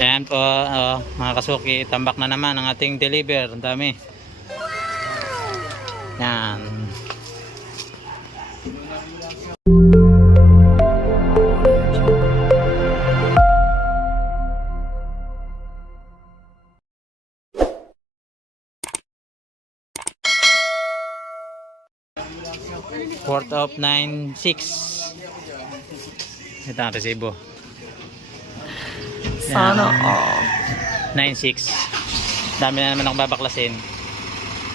Ayan po, mga kasuki, tambak na naman ang ating deliver. Ang dami. Yan. Port of 96. Ito ang resibo. Sana all. 96. Dami na naman akong babaklasin.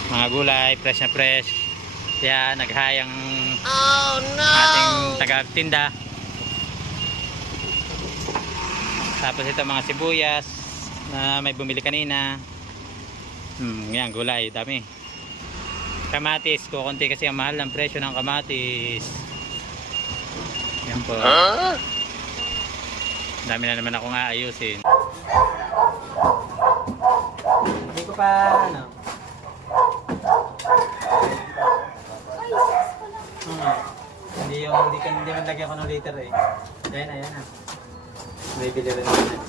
Mga gulay, fresh na fresh. Kaya naghayang ating taga-tinda. Tapos ito mga sibuyas na may bumili kanina. Yan, gulay, dami. Kamatis, kukunti kasi ang mahal ng presyo ng kamatis. Yan po. Dami na naman akong aayusin. Hindi ko pa ano. Hindi man lagyan ko ng liter eh. Ayan na. May bili rin naman.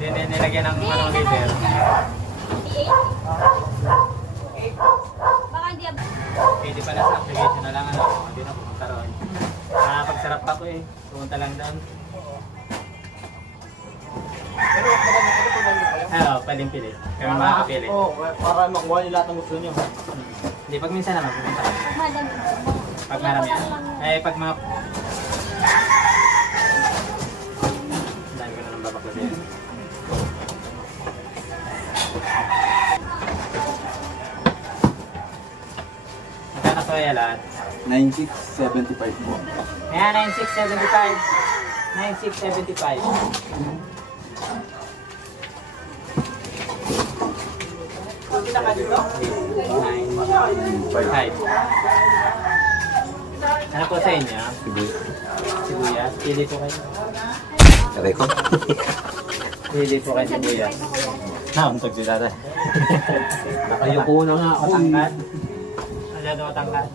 Hindi nilagyan ng anong liter. Pwede pala sa application na lang ano. Hindi na pumunta ron. Pagsarap pa ko eh. Pumunta lang doon. Pwedeng pili. Kami makakapili. Para makuha nyo lahat ng gusto nyo. Hindi, pag minsan naman pumunta. Pag marami yan. Pag mga... Dami ko na nang babaklasin. Magkano to yan lahat? 9675 po. Ayan, 9675. 9675. Kita ka dito? 955. Ano po sa inyo? Sibuyas. Pili po kayo. Aray ko. Pili po kayo sibuyas. Untog si tatay. Nakayuko na nga ako. Matangkad. Masyado matangkad.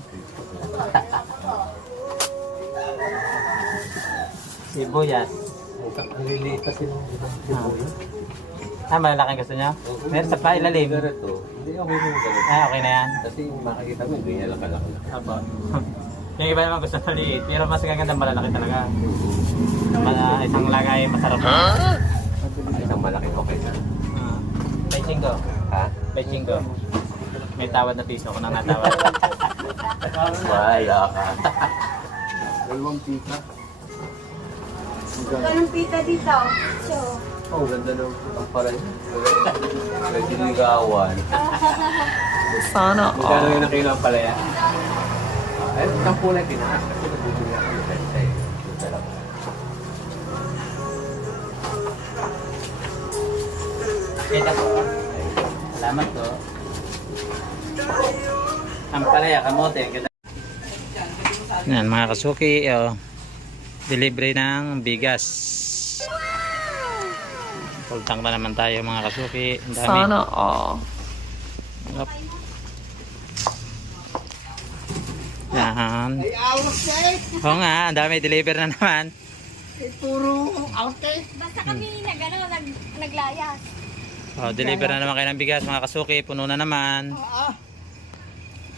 Sibuyas. Ang liliit kasi ng sibuyas. Malalaking gusto nyo? Meron sa pa ilalim. Hindi okay mo ganito. Okay na yan. Kasi makikita mo, hindi niya lang. Apo. Yung iba naman gusto maliit. Pero mas gaganda malalaki talaga. Isang lagay masarap. Isang malaki okay na. May chingo. Ha? May chingo. May tawad na piso kung nang natawad. Wala ka. Dalawang pita. Ganun pita dito. So, Oh, ganda ng ang paray. May dinigawan. Sana Magkano all. yung nakilang palaya? Ay, ang punay tinaas kasi nabubuli ako ng benta eh. Ito talaga. Kita po. Salamat po. Ang palaya, kamote. Yan mga kasuki. Delivery ng bigas. Full tank na naman tayo mga kasuki. Ang dami. Sana all. Yan. Oo nga, ang dami deliver na naman. basta kami naglayas. Deliver na naman kayo ng bigas mga kasuki. Puno na naman.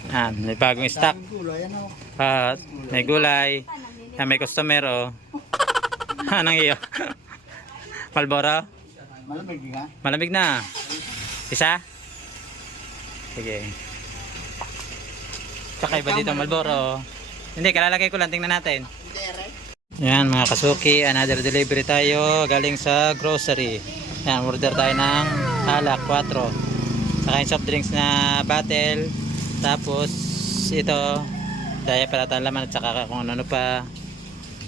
Yan, may bagong stock. May gulay. Yan, may customer Anong iyo? Malboro? Malamig nga. Malamig na. Isa? Sige. Tsaka iba dito Malboro. Hindi, kalalagay ko lang. Tingnan natin. Yan mga kasuki. Another delivery tayo. Galing sa grocery. Yan, order tayo ng alak 4. Saka yung soft drinks na bottle. Tapos ito. Daya para tayong laman at saka kung ano pa.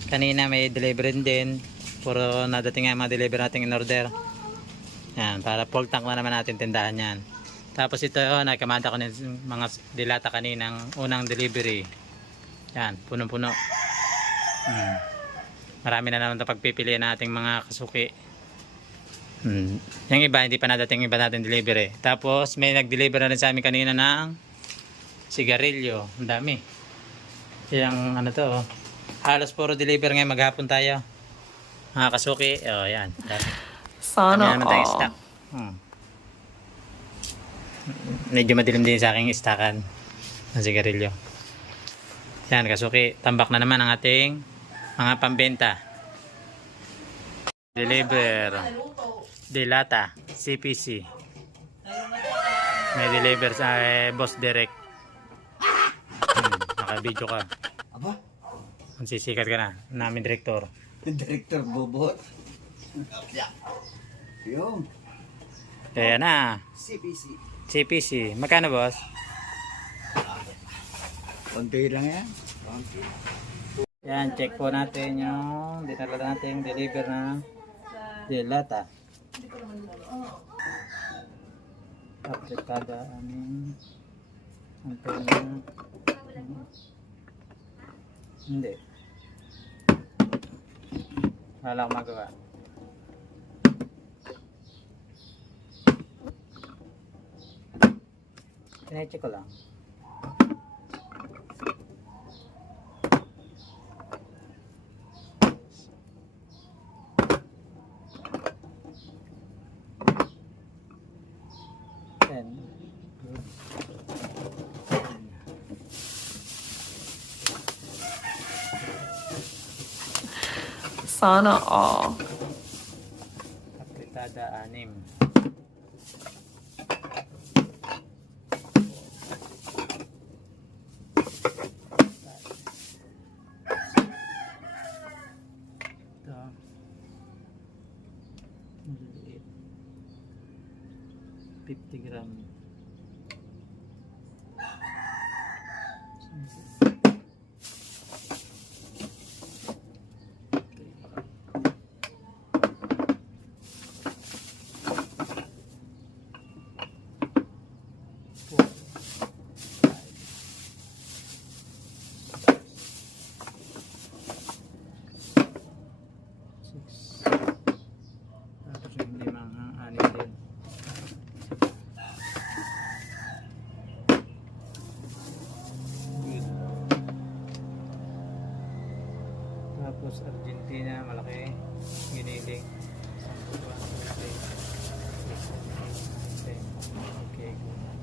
Kanina may delivery din. Puro nadating nga mga delivery natin in order. Yan, para full tank na naman natin tindahan yan. Tapos ito, nakamanta ko ng mga dilata kaninang unang delivery. Yan, punong-puno. Marami na naman ito pagpipilian nating mga kasuki. Yung iba, hindi pa nadating iba natin delivery. Tapos may nag-deliver na rin sa amin kanina ng sigarilyo. Ang dami. Yung ano to, halos puro deliver ngayon, maghapon tayo. Mga kasuki, oh yan. Sana Naman tayong all. stock. Medyo madilim din sa aking istakan ng sigarilyo. Yan, kasuki, tambak na naman ang ating mga pambenta. Deliver. Dilata, CPC. May deliver sa Boss Direct. Naka-video ka. Aba, Mansisikat ka na. Namin direktor. Director Bobot. Yung Kaya na. CPC. CPC. Magkano, boss? Konti lang yan. Yan, check po natin yung dinala natin deliver na dilata. Apritada aning antena. Hindi. Wala akong magawa. Sinecheck ko lang. Then, Sana all. apritada 6. Ito. Maliliit. 50 gram. Tapos yung limang anim din. Good. Tapos Argentina, malaki. Giniling. 10, 20, 30, 40, 50, 60, 70, 80, 90. Okay, good.